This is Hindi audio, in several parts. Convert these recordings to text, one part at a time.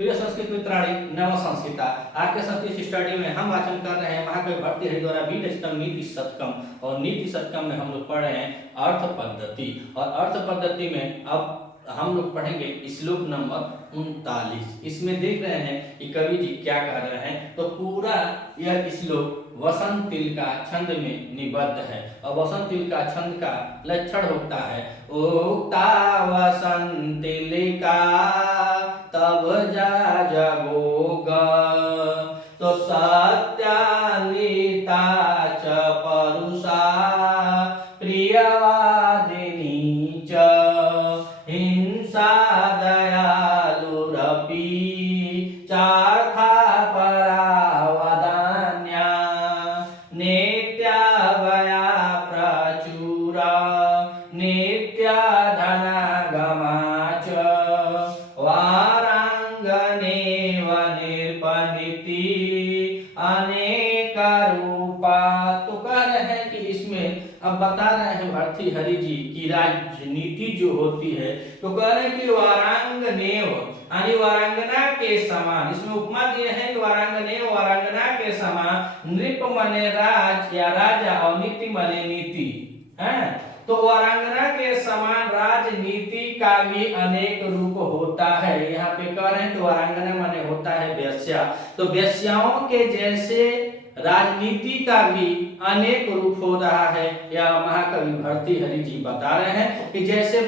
प्रिय संस्कृत मित्राणी नव संस्कृता। आज के संस्कृत स्टडी में हम वाचन कर रहे हैं महाकवि भर्तृहरि द्वारा बीजस्तंभ नीति शतकम, और नीति शतकम में हम लोग पढ़ रहे हैं अर्थ पद्धति। और अर्थ पद्धति में अब हम लोग पढ़ेंगे श्लोक नंबर 39। इसमें देख रहे हैं कि कवि जी क्या कह रहे हैं। तो पूरा यह श्लोक वसंत तिल का छंद में निबद्ध है, और वसंत तिल का छंद का लक्षण होता है उक्ता वसंत तिल का तब जा जगोग, तो सत्यान्विता च परुषा प्रियवादिनी च हिंसा दयालुरपि चार्था परावदान्या नित्यावया प्रचुरा नित्याधनागमा च वारांगनेव निर्पणिति अनेक रूपा। तो कह रहे हैं कि इसमें अब बता रहे हैं भर्तृहरि जी की राजनीति जो होती है। तो कह रहे हैं कि वारांगनेव यानी वारांगना के समान, इसमें उपमा दिए हैं कि वारांगनेव वारांगना के समान, नृप मने राज या राजा और नीति मने नीति है। तो वारांगना के समान राजनीति का भी अनेक रूप होता है। यहाँ पे कह रहे हैं कि वारांगना माने होता है वेश्या, तो वेश्याओं के जैसे राजनीति का भी अनेक रूप हो रहा है। यह महाकवि भर्तृहरि जी बता रहे हैं कि जैसे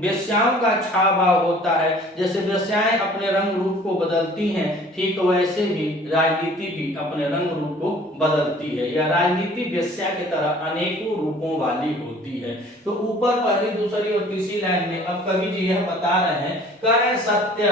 वेश्याओं का छाव भाव होता है, जैसे वेश्याएं अपने रंग रूप को बदलती हैं, ठीक वैसे भी राजनीति भी अपने रंग रूप को बदलती है। यह राजनीति वेश्या की तरह अनेकों रूपों वाली होती है। तो ऊपर पहली दूसरी और तीसरी लाइन में अब कवि जी यह बता रहे हैं, कह रहे हैं सत्य,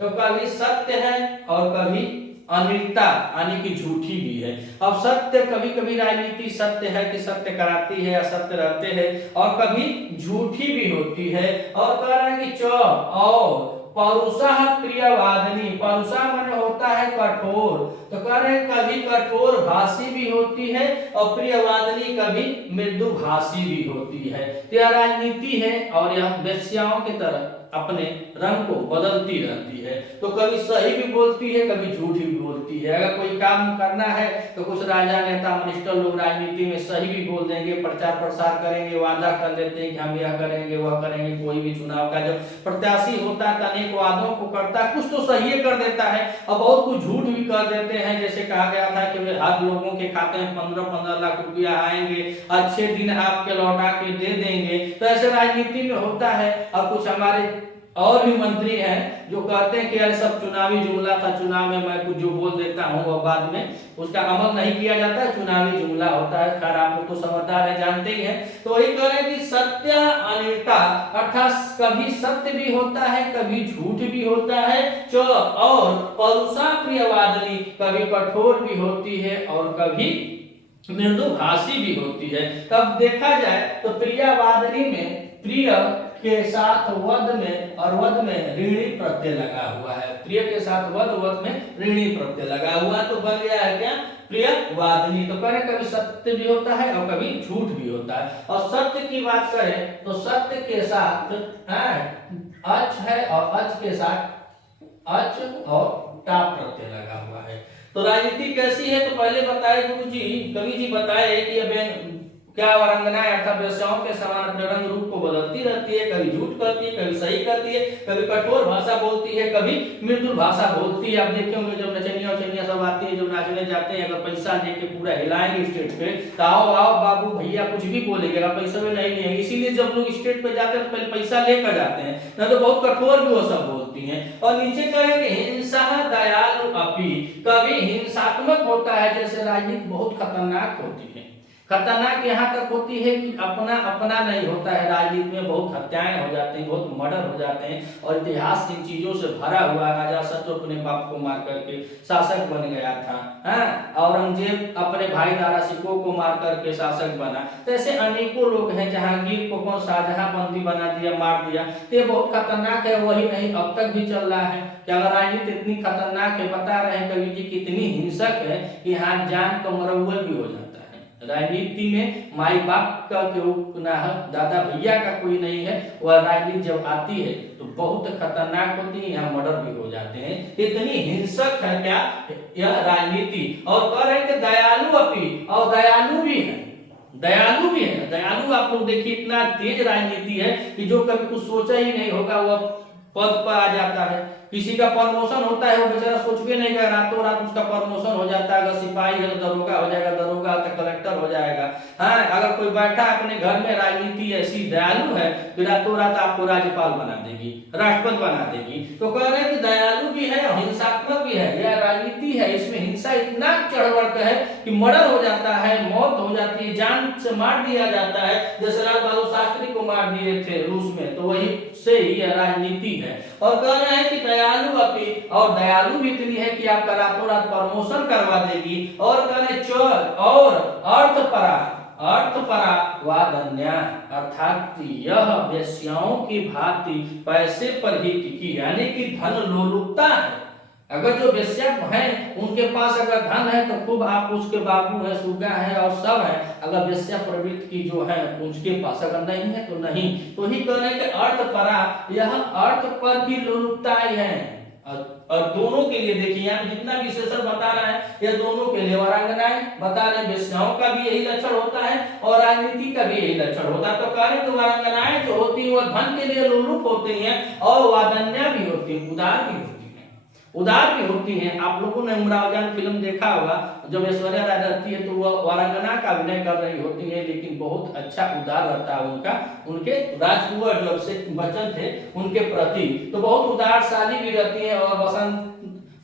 तो कभी सत्य है और कभी अनिता यानी कि झूठी भी है। अब सत्य कभी कभी राजनीति सत्य है कि सत्य कराती है या सत्य रहते हैं, और कभी झूठी भी होती है। और कह रहे हैं कि च और परुषा प्रियवादिनी, परुषा माने होता है कठोर, तो कह रहे हैं कभी कठोर भाषी भी होती है और प्रियवादिनी कभी मृदु भाषी भी होती है। तो यह राजनीति है और यह वेश्याओं की तरह अपने रंग को बदलती रहती है। तो कभी सही भी बोलती है, कभी झूठी भी बोलती है। अगर कोई काम करना है तो कुछ राजा नेता मिनिस्टर लोग राजनीति में सही भी बोल देंगे, प्रचार प्रसार करेंगे, वादा कर देते हैं कि हम यह करेंगे वह करेंगे। कोई भी चुनाव का जब प्रत्याशी होता है अनेक वादों को करता है, कुछ तो सही कर देता है और बहुत कुछ झूठ भी कर देते हैं। जैसे कहा गया था कि हर लोगों के खाते में 15-15 लाख रुपया आएंगे, अच्छे दिन आपके लौटा के दे देंगे। तो ऐसे राजनीति में होता है। और कुछ हमारे और भी मंत्री हैं जो कहते हैं कि अरे सब चुनावी जुमला था, चुनाव में मैं कुछ जो बोल देता हूं और बाद में उसका अमल नहीं किया जाता है, चुनावी जुमला होता है। खैर आप लोग तो समझदार है, जानते ही हैं। तो वही कह रहे हैं कि सत्य अनिता, अर्थात कभी सत्य भी होता है, कभी झूठ भी होता है। और परुषा प्रियवादिनी, कभी कठोर भी होती है और कभी मृदु भाषी भी होती है। तब देखा जाए तो प्रियवादिनी में प्रिय के साथ वद में और वद में ऋणी प्रत्यय लगा हुआ है, प्रिय के साथ वद, वद में ऋणी प्रत्यय लगा हुआ, तो बन गया है क्या प्रियवादिनी। तो करें कभी सत्य भी होता है और कभी झूठ भी होता है। और सत्य की बात करें तो सत्य के साथ अच है और अच के साथ अच और टा प्रत्यय लगा हुआ है। तो राजनीति कैसी है तो पहले बताए गुरु जी, कवि जी बताए कि अब क्या वारांगनाएं अर्थात वेश्याओं के समान अपने रंग रूप को बदलती रहती है, कभी झूठ करती है, कभी सही करती है, कभी कठोर भाषा बोलती है, कभी मृदुल भाषा बोलती है। आप देखे होंगे जब नचनिया उचनिया सब आती है, जब नाचने जाते हैं, अगर पैसा लेके पूरा हिलाएंगे स्टेज पे, तो आओ आओ बाबू भैया कुछ भी बोलेंगे, अगर पैसा में नहीं है। इसीलिए जब लोग स्टेज पे जाते हैं तो पहले पैसा लेकर जाते हैं, ना तो बहुत कठोर भी वो सब बोलती हैं। और नीचे कहेंगे हिंसा दयालु अपी, कभी हिंसात्मक होता है, जैसे राजनीति बहुत खतरनाक होती है। खतरनाक यहाँ तक होती है कि अपना अपना नहीं होता है। राजनीति में बहुत हत्याएं हो जाती हैं, बहुत मर्डर हो जाते हैं, और इतिहास इन चीजों से भरा हुआ। राजा शत्रु अपने बाप को मार करके शासक बन गया था, औरंगजेब अपने भाई दारा सिकोह को मार करके शासक बना। तो ऐसे अनेकों लोग हैं, जहांगीर को कौन शाहजहां बंदी बना दिया, मार दिया। तो ये बहुत खतरनाक है। वही नहीं, अब तक भी चल रहा है कि अगर राजनीति इतनी खतरनाक है, बता रहे हैं कवि जी कितनी हिंसक है कि यहाँ जान का मरौवल भी हो जाता है। राजनीति में माई बाप का कोई ना है, दादा भैया का कोई नहीं है। वह राजनीति जब आती है तो बहुत खतरनाक होती है, यहाँ मर्डर भी हो जाते हैं। इतनी हिंसक है क्या यह राजनीति। और कह रहे हैं कि दयालु अपी, और दयालु भी है, दयालु भी है। दयालु आप लोग देखिए, इतना तेज राजनीति है कि जो कभी कुछ सोचा ही नहीं होगा वह पद पर आ जाता है। किसी का प्रमोशन होता है, वो बेचारा सोच भी नहीं कर, रातों रात उसका प्रमोशन हो जाता है। अगर सिपाही है तो दरोगा हो जाएगा, दरोगा तो कलेक्टर हो जाएगा। हाँ, अगर कोई बैठा अपने घर में, राजनीति ऐसी दयालु है कि रातों रात आपको राज्यपाल बना देगी, राष्ट्रपति बना देगी। तो कह रहे हैं कि दयालु भी है और हिंसात्मक भी है। यह राजनीति है, इसमें हिंसा इतना चढ़ बढ़ है कि मर्डर हो जाता है, मौत हो जाती है, जान से मार दिया जाता है। जैसे लाल बहादुर शास्त्री को मार दिए थे रूस में, तो वही से ही यह राजनीति है। और कह रहे हैं कि दयालु अपी, और दयालु भी इतनी है कि आपका रातों रात प्रमोशन करवा देगी। और कह रहे चोर और अर्थपरा, अर्थपरा वादन्या, अर्थात यह वेश्याओं की भांति पैसे पर ही टिकी, यानी कि धन लोलुपता है। अगर जो वेश्या है उनके पास अगर धन है तो खूब, आप उसके बाबू है, सुगा है और सब है। अगर वेश्या प्रवृत्ति की जो है उसके पास अगर नहीं है तो नहीं। तो ही कह रहे हैं कि अर्थ परा, यह अर्थ पर की लोलुपता है। और दोनों के लिए देखिए, यहाँ जितना विशेषण बता रहा है यह दोनों के लिए, वारांगनाएं बता रहे हैं वेश्याओं का भी यही लक्षण होता है और राजनीति का भी यही लक्षण होता है। तो कह रहे तो वारांगनाएं जो होती है वह धन के लिए लोलुप होती हैं और वादन्या भी होती है, उदार भी होती है, उदार भी होती हैं। आप लोगों ने उमराव जान फिल्म देखा होगा, जब ऐश्वर्या राय रहती है तो वह वारांगना का अभिनय कर रही होती है, लेकिन बहुत अच्छा उदार रहता है उनका, उनके राजकुंवर जो अभिषेक बच्चन थे उनके प्रति, तो बहुत उदारशाली भी रहती है। और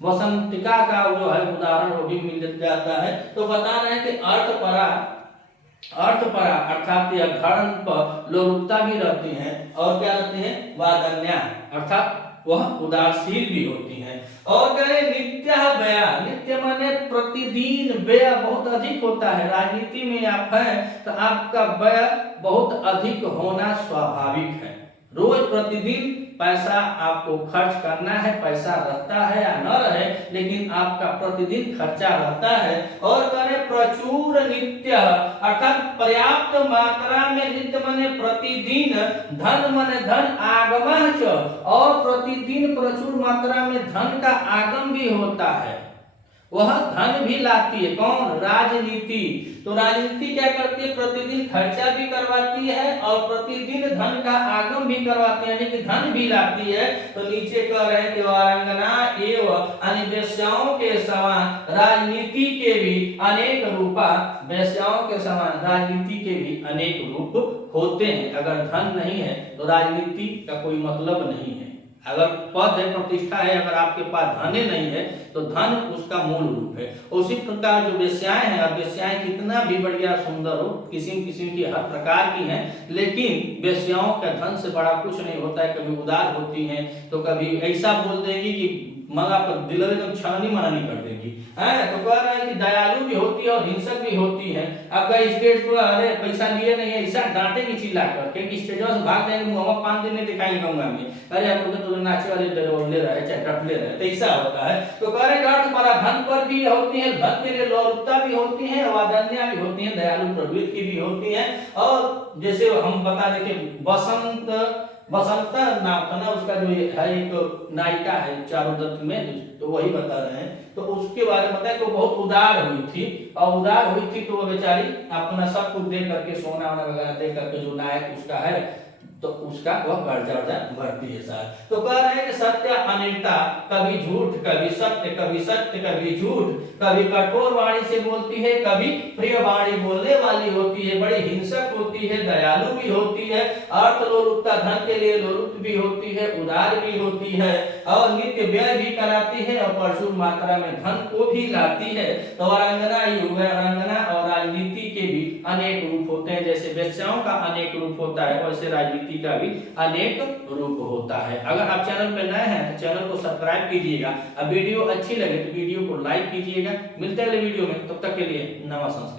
वसंतिका का जो है उदाहरण वो भी मिल जाता है। तो बता रहे हैं कि अर्थपरा, अर्थपरा अर्थात यह धर्म पर लोलुपता भी रहती है। और क्या रहती है, वादन्या अर्थात वह उदारशील भी होती हैं। और कहे नित्य व्यय, नित्य माने प्रतिदिन, व्यय बहुत अधिक होता है। राजनीति में आप हैं तो आपका व्यय बहुत अधिक होना स्वाभाविक है। रोज प्रतिदिन पैसा आपको खर्च करना है, पैसा रहता है या न रहे, लेकिन आपका प्रतिदिन खर्चा रहता है। और करे प्रचुर नित्य अर्थात पर्याप्त मात्रा में, नित्य माने प्रतिदिन, धन माने धन आगमन च, और प्रतिदिन प्रचुर मात्रा में धन का आगम भी होता है। वह धन भी लाती है, कौन, राजनीति। तो राजनीति क्या करती है, प्रतिदिन खर्चा भी करवाती है और प्रतिदिन धन का आगम भी करवाती है, यानी कि धन भी लाती है। तो नीचे कह रहे हैं कि वारंगना एवं वेश्याओं के समान राजनीति के भी अनेक रूपा, वेश्याओं के समान राजनीति के भी अनेक रूप होते हैं। अगर धन नहीं है तो राजनीति का कोई मतलब नहीं है। अगर पद है, प्रतिष्ठा है, अगर आपके पास धन नहीं है तो धन उसका मूल रूप है। उसी प्रकार जो वेश्याएं हैं, अब वेश्याएं कितना भी बढ़िया सुंदर हो, किस्म किस्म की हर प्रकार की हैं, लेकिन वेश्याओं का धन से बड़ा कुछ नहीं होता है। कभी उदार होती हैं तो कभी ऐसा बोल देगी कि मगा पर दिल एकदम छानी मनानी कर देगी, है। तो कह रहे हैं कि दयालु भी होती है और हिंसक भी होती है। अब गए स्टेज पर, अरे पैसा लिए नहीं है, ऐसा डांटेगी चिल्ला कर कि स्टेज से भाग जाएंगे, मुंह 5 दिन नहीं दिखाएंगे गंगा में, अरे आप लोग तो नाचे वाले ले रहे, चाहे टपले रहे, तो ऐसा होता है। तो कह रहे अर्थ पर धन पर भी होती है, धन के लिए लोलुपता भी होती है, वादन्या भी होती है, दयालु प्रवृत्ति भी होती है। और जैसे हम बता दें कि बसंत नाम था ना उसका, जो है एक नायिका है चारुदत्त में, तो वही बता रहे हैं। तो उसके बारे में बताया, तो बहुत उदार हुई थी, और उदार हुई थी तो वो बेचारी अपना सब कुछ दे करके, सोना वगैरह दे करके, जो नायक उसका है तो उसका वह कर्जा भरती है साहब। तो कह रहे हैं कि सत्य अनिता, कभी झूठ कभी सत्य, कभी सत्य कभी झूठ, कभी कठोर वाणी से बोलती है, कभी प्रिय वाणी बोलने वाली होती है, बड़ी हिंसक होती है, दयालु भी होती है, अर्थ लोलुपता, धन के लिए लोलुप भी होती है, उदार भी होती है, और नित्य व्यय भी कराती है और प्रचुर मात्रा में धन को भी लाती है। तो वारांगना और राजनीति के भी अनेक रूप होते हैं। जैसे वेश्याओं का अनेक रूप होता है, वैसे राजनीति का भी अनेक रूप होता है। अगर आप चैनल पर नए हैं तो चैनल को सब्सक्राइब कीजिएगा। अब वीडियो अच्छी लगे तो वीडियो को लाइक कीजिएगा। मिलते हैं अगले वीडियो में, तब तक के लिए नमस्कार।